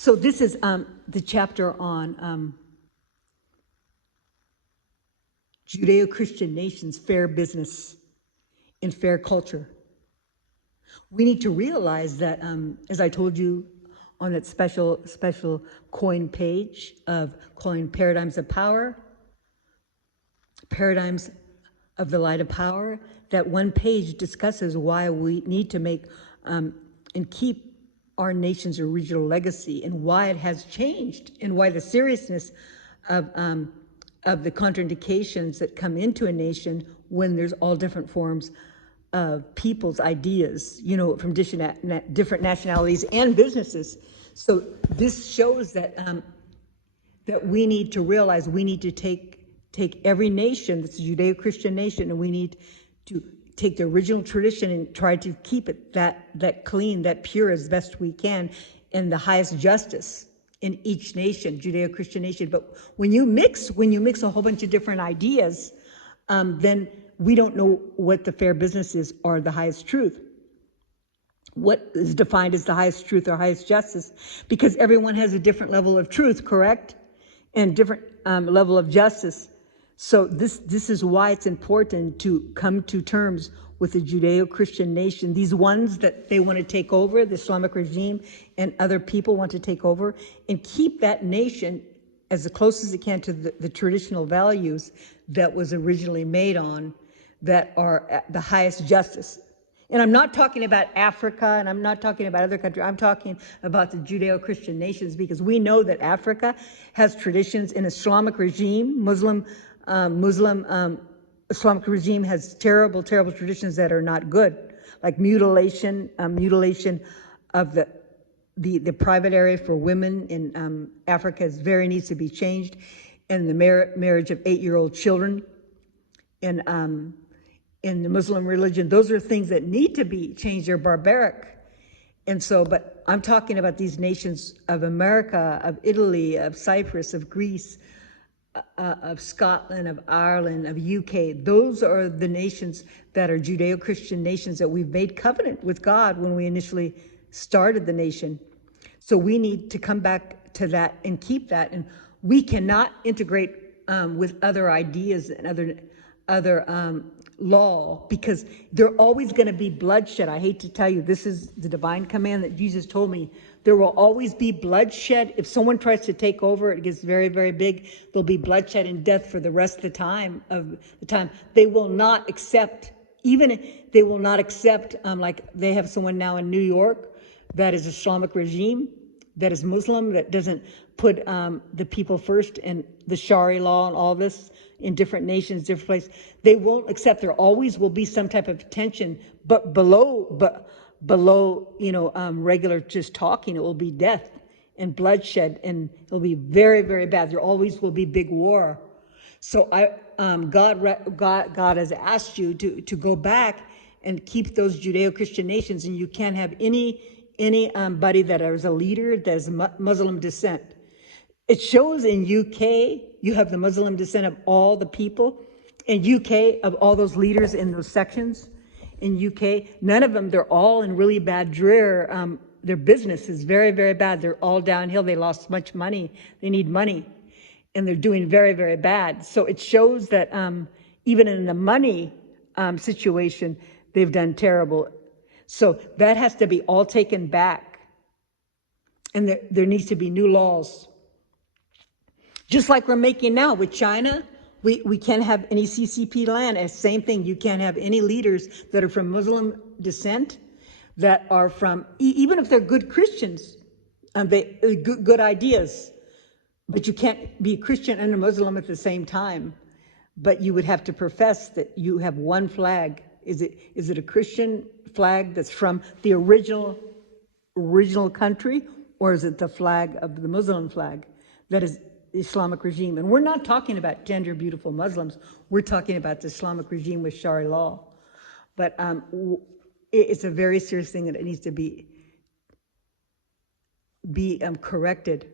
So this is the chapter on Judeo-Christian nations, fair business and fair culture. We need to realize that, as I told you on that special coin page of calling paradigms of power, paradigms of the light of power, that one page discusses why we need to make and keep our nation's original legacy and why it has changed and why the seriousness of the contraindications that come into a nation when there's all different forms of people's ideas, you know, from different nationalities and businesses. So this shows that that we need to realize we need to take every nation that's a Judeo-Christian nation, and we need to take the original tradition and try to keep it that clean, that pure as best we can, and the highest justice in each nation, Judeo-Christian nation. But when you mix a whole bunch of different ideas, then we don't know what the fair business is or the highest truth. What is defined as the highest truth or highest justice, because everyone has a different level of truth, correct? And different level of justice. So this is why it's important to come to terms with the Judeo-Christian nation, these ones that they want to take over, the Islamic regime and other people want to take over, and keep that nation as close as it can to the traditional values that was originally made on, that are the highest justice. And I'm not talking about Africa, and I'm not talking about other countries. I'm talking about the Judeo-Christian nations, because we know that Africa has traditions in Islamic regime. Islamic regime has terrible traditions that are not good, like mutilation of the private area for women in Africa needs to be changed, and the marriage of 8-year-old children in the Muslim religion. Those are things that need to be changed. They're barbaric. And so, but I'm talking about these nations of America, of Italy, of Cyprus, of Greece, of Scotland, of Ireland, of UK. Those are the nations that are Judeo-Christian nations that we've made covenant with God when we initially started the nation. So we need to come back to that and keep that. And we cannot integrate with other ideas and other law, because there's always going to be bloodshed. I hate to tell you, this is the divine command that Jesus told me. There will always be bloodshed. If someone tries to take over, it gets very, very big. There'll be bloodshed and death for the rest of the time. They will not accept, like they have someone now in New York that is Islamic regime, that is Muslim, that doesn't put the people first, and the Sharia law and all this in different nations, different places. They won't accept. There always will be some type of tension, but below, regular just talking, it will be death and bloodshed, and it'll be very, very bad. There always will be big war. So God has asked you to go back and keep those Judeo-Christian nations, and you can't have anybody that is a leader that is Muslim descent. It shows in UK, you have the Muslim descent of all the people. In UK, of all those leaders in those sections, in UK, none of them, they're all in really bad drear. Their business is very, very bad. They're all downhill. They lost much money. They need money. And they're doing very, very bad. So it shows that even in the money situation, they've done terrible. So that has to be all taken back. And there needs to be new laws. Just like we're making now with China, we can't have any CCP land. And same thing, you can't have any leaders that are from Muslim descent, that are from, even if they're good Christians, good ideas, but you can't be a Christian and a Muslim at the same time. But you would have to profess that you have one flag. Is it a Christian flag that's from the original country, or is it the flag of the Muslim flag that is Islamic regime? And we're not talking about gender beautiful Muslims. We're talking about the Islamic regime with Sharia law. But it's a very serious thing that it needs to be corrected.